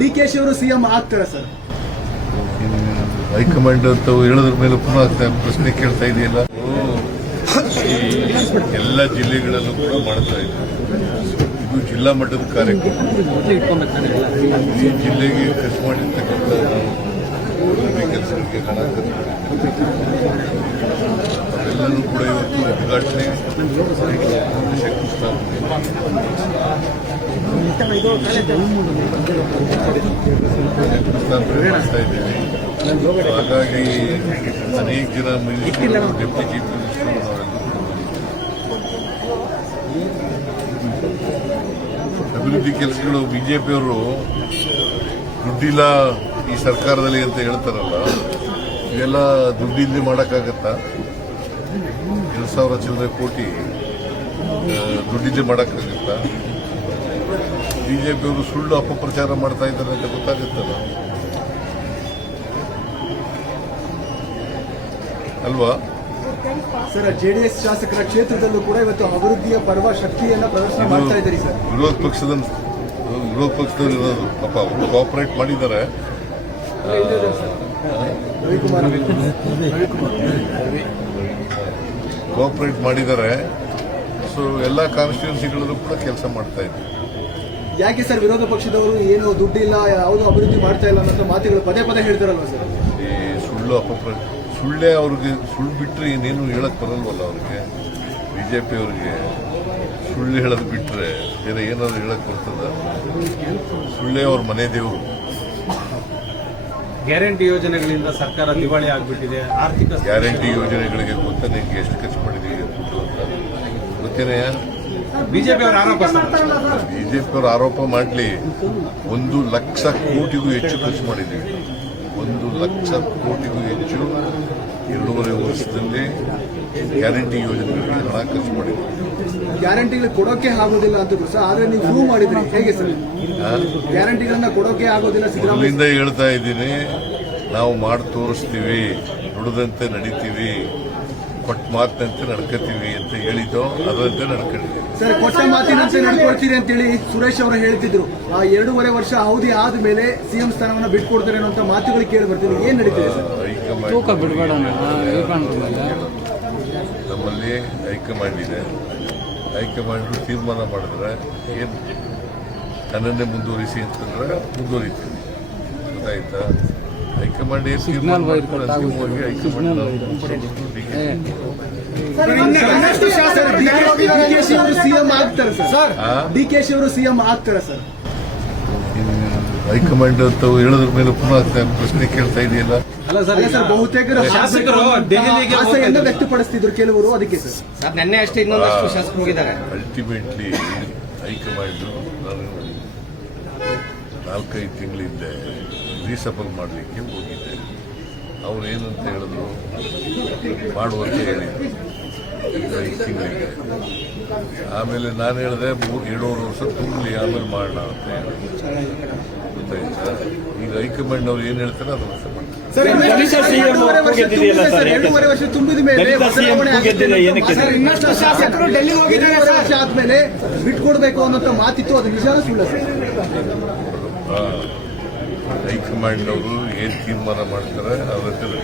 D K Shi ಅವರು CM ಆಗ್ತಾರೆ sir. High command ಅಂತ ಹೇಳೋದ್ರ ಮೇಲೆ ಪುನಃ ಪ್ರಶ್ನೆ ಕೇಳ್ತಾ ಇದೆಯಲ್ಲ? ಎಲ್ಲ ಜಿಲ್ಲೆಗಳಲ್ಲೂ ಕೂಡ ಮಾಡ್ತಾ ಇದ್ದಾರೆ ಇದು ಜಿಲ್ಲಾ ಮಟ್ಟದ ಕಾರ್ಯಕ್ರಮ. ಈ ಜಿಲ್ಲೆಗೆ ಖರ್ಚು ಮಾಡಿರ್ತಕ್ಕಂಥ ಕೆಲಸಗಳಿಗೆ ಹಣ ಅವೆಲ್ಲನೂ ಕೂಡ ಇವತ್ತು ಉದ್ಘಾಟನೆ ಶಂಕುಸ್ಥಾಪನೆ ಶಂಕುಸ್ಥಾಪನೆ ಮಾಡ್ತಾ ಇದ್ದೀವಿ. ಹಾಗಾಗಿ ಅನೇಕ ಜನ ಮಿನಿಸ್ಟರ್ ಡೆಪ್ಟಿ ಚೀಫ್ ಮಿನಿಸ್ಟರ್ ಅಭಿವೃದ್ಧಿ ಕೆಲಸಗಳು ಬಿಜೆಪಿಯವರು ದುಡ್ಡಿಲ್ಲ ಈ ಸರ್ಕಾರದಲ್ಲಿ ಅಂತ ಹೇಳ್ತಾರಲ್ಲ ಇವೆಲ್ಲ ದುಡ್ಡಿಲ್ಲದೆ ಮಾಡೋಕ್ಕಾಗತ್ತಾ? ಎರಡು ಸಾವಿರ ಚಿಲ್ಲರೆ ಕೋಟಿ ದುಡ್ಡಿದ್ದೆ ಮಾಡೋಕ್ಕಾಗುತ್ತ? ಬಿ ಜೆ ಪಿಯವರು ಸುಳ್ಳು ಅಪಪ್ರಚಾರ ಮಾಡ್ತಾ ಇದ್ದಾರೆ ಅಂತ ಗೊತ್ತಾಗುತ್ತಲ್ಲ? ಅಲ್ವಾ? ಸರ್ ಜೆಡಿಎಸ್ ಶಾಸಕರ ಕ್ಷೇತ್ರದಲ್ಲೂ ಕೂಡ ಇವತ್ತು ಅಭಿವೃದ್ಧಿಯ ಪರ್ವ ಶಕ್ತಿಯನ್ನು ಪ್ರದರ್ಶನ ಮಾಡ್ತಾ ಇದ್ದಾರೆ ಸರ್. ವಿರೋಧ ಪಕ್ಷದ ವಿರೋಧ ಪಕ್ಷದವರು ಇರೋದು. ಪಾಪ ಅವರು ಕೋಆಪರೇಟ್ ಮಾಡಿದ್ದಾರೆ. ರವಿಕುಮಾರ್. ಕೋಆಪರೇಟ್ ಮಾಡಿದ್ದಾರೆ. ಸೊ ಎಲ್ಲ ಕಾನ್ಸ್ಟಿಟ್ಯೂನ್ಸಿಗಳಲ್ಲೂ ಕೂಡ ಕೆಲಸ ಮಾಡ್ತಾ ಇದ್ದೀವಿ ಯಾಕೆ ಸರ್ ವಿರೋಧ ಪಕ್ಷದವರು ಏನು ದುಡ್ಡಿಲ್ಲ ಯಾವುದು ಅಭಿವೃದ್ಧಿ ಮಾಡ್ತಾ ಇಲ್ಲ ಅನ್ನೋ ಮಾತುಗಳು ಪದೇ ಪದೇ ಹೇಳ್ತಾರಲ್ವ ಸರ್? ಈ ಸುಳ್ಳು ಅಪಪ್ರ ಸುಳ್ಳೇ ಅವ್ರಿಗೆ ಸುಳ್ಳು ಬಿಟ್ಟರೆ ಇನ್ನೇನು ಹೇಳಕ್ಕೆ ಬರಲ್ವಲ್ಲ ಅವ್ರಿಗೆ? ಬಿ ಜೆ ಪಿ ಅವರಿಗೆ ಸುಳ್ಳು ಹೇಳೋದು ಬಿಟ್ಟರೆ ಬೇರೆ ಏನಾದ್ರು ಹೇಳಕ್ಕೆ ಬರ್ತದ? ಸುಳ್ಳೇ ಅವ್ರ ಮನೆ ದೇವರು. ಗ್ಯಾರಂಟಿ ಯೋಜನೆಗಳಿಂದ ಸರ್ಕಾರ ದಿವಾಳಿ ಆಗಿಬಿಟ್ಟಿದೆ ಆರ್ಥಿಕ ಗ್ಯಾರಂಟಿ ಯೋಜನೆಗಳಿಗೆ ಗೊತ್ತಾ ನಿಮ್ಗೆ ಎಷ್ಟು ಖರ್ಚು ಮಾಡಿದೀವಿ ದುಡ್ಡು ಅಂತ ಗೊತ್ತೇನೆಯಾ ಬಿಜೆಪಿ ಅವರ ಆರೋಪ ಬಿಜೆಪಿಯವರು ಆರೋಪ ಮಾಡಲಿ. ಒಂದು ಲಕ್ಷ ಕೋಟಿಗೂ ಹೆಚ್ಚು ಖರ್ಚು ಮಾಡಿದ್ದೀವಿ. ಒಂದು ಲಕ್ಷ ಕೋಟಿಗೂ ಹೆಚ್ಚು ಎರಡೂವರೆ ವರ್ಷದಲ್ಲಿ ಗ್ಯಾರಂಟಿ ಯೋಜನೆಗಳಿಗೆ ಹಣ ಖರ್ಚು ಮಾಡಿದ್ದೀವಿ ಗ್ಯಾರಂಟಿಗಳು ಕೊಡೋಕೆ ಆಗೋದಿಲ್ಲ ಅಂತ ಸರ್ ಆದ್ರೆ ನೀವು ಪ್ರೂವ್ ಮಾಡಿದ್ರಿ. ಹೇಗೆ ಸರ್? ಗ್ಯಾರಂಟಿಗಳನ್ನ ಕೊಡೋಕೆ ಆಗೋದಿಲ್ಲ ಸಿದ್ದರಾಮಯ್ಯ ಮೊದಲಿಂದ ಹೇಳ್ತಾ ಇದ್ದೀನಿ ನಾವು ಮಾಡಿ ತೋರಿಸ್ತೀವಿ ನುಡಿದಂತೆ ನಡಿತೀವಿ ಕೊಟ್ಟ ಮಾತಿನಂತೆ ನಡ್ಕೋತೀವಿ ಅಂತ ಹೇಳಿದ್ದು ಅದರಂತೆ ನಡ್ಕೊಂಡಿದ್ದೀವಿ ಸರ್ ಕೊಟ್ಟ ಮಾತಿನಂತೆ ನಡ್ಕೊಳ್ತೀರಿ ಅಂತೇಳಿ ಸುರೇಶ್ ಅವರು ಹೇಳ್ತಿದ್ರು. ಆ ಎರಡೂವರೆ ವರ್ಷ ಅವಧಿ ಆದ್ಮೇಲೆ ಸಿಎಂ ಸ್ಥಾನವನ್ನ ಬಿಟ್ಕೊಡ್ತಾರೆ ಅನ್ನೋ ಮಾತುಗಳು ಕೇಳಿ ಬರ್ತೀನಿ ಏನ್ ನಡೀತಿದೆ ಸರ್? ನಮ್ಮಲ್ಲಿ ಹೈಕಮಾಂಡ್ ಇದೆ. ಹೈಕಮಾಂಡ್ ತೀರ್ಮಾನ ಮಾಡಿದ್ರೆ ಏನು ನನ್ನನ್ನೇ ಮುಂದುವರಿಸಿ ಅಂತಂದ್ರೆ ಮುಂದುವರಿತೀವಿ. ಗೊತ್ತಾಯ್ತಾ? ಹೈಕಮಾಂಡ್ ಏನು ತೀರ್ಮಾನ ಮಾಡ್ತಾರೆ ಅಂತಿಮವಾಗಿ ಹೈಕಮಾಂಡ್ ಹೈಕಮಾಂಡ್ ಅಂತ ಹೇಳಿದ್ರ ಮೇಲೆ ಪುನಃ ಪ್ರಶ್ನೆ ಕೇಳ್ತಾ ಇದೆಯಲ್ಲ? ಅಲ್ಲ ಸರ್ ಸರ್ ಬಹುತೇಕರು ಶಾಸಕರು ದೆಹಲಿಗೆ ಆಸೆಯನ್ನು ವ್ಯಕ್ತಪಡಿಸ್ತಿದ್ರು ಕೆಲವರು ಅದಕ್ಕೆ ಸರ್ ಸರ್ ನೆನ್ನೆ ಅಷ್ಟೇ ಇನ್ನೊಂದಷ್ಟು ಶಾಸಕರು ಹೋಗಿದ್ದಾರೆ. ಅಲ್ಟಿಮೇಟ್ಲಿ ಹೈಕಮಾಂಡ್ ನಾನು ನಾಲ್ಕೈದು ತಿಂಗಳ ಹಿಂದೆ ರೀಸಫಲ್ ಮಾಡಲಿಕ್ಕೆ ಹೋಗಿದ್ದೆ. ಅವ್ರು ಏನಂತ ಹೇಳಿದ್ರು? ಮಾಡುವಂತ ಹೇಳಿದ್ರು ಐದು ತಿಂಗಳಿಗೆ. ಆಮೇಲೆ ನಾನು ಹೇಳಿದೆ ಮೂರು ಎರಡೂವರೆ ವರ್ಷ ತುಂಬಲಿ ಆಮೇಲೆ ಮಾಡೋಣ ಅಂತ ಗೊತ್ತಾಯ್ತಾ? ಈಗ ಹೈಕಮಾಂಡ್ ಅವ್ರು ಏನು ಹೇಳ್ತಾರೆ ಎರಡೂವರೆ ವರ್ಷ ಶಾಸಕರು ಡೆಲ್ಲಿಗೆ ಹೋಗಿದ್ದಾರೆ ಆದ್ಮೇಲೆ ಬಿಟ್ಕೊಡ್ಬೇಕು ಅನ್ನೋ ಮಾತಿತ್ತು ಅದು ನಿಜಾನ ಸುಳ್ಳ ಸರ್. ಆ, ಹೈಕಮಾಂಡ್ ಅವರು ಏನು ತೀರ್ಮಾನ ಮಾಡ್ತಾರೆ ನಡೀತಾರೆ.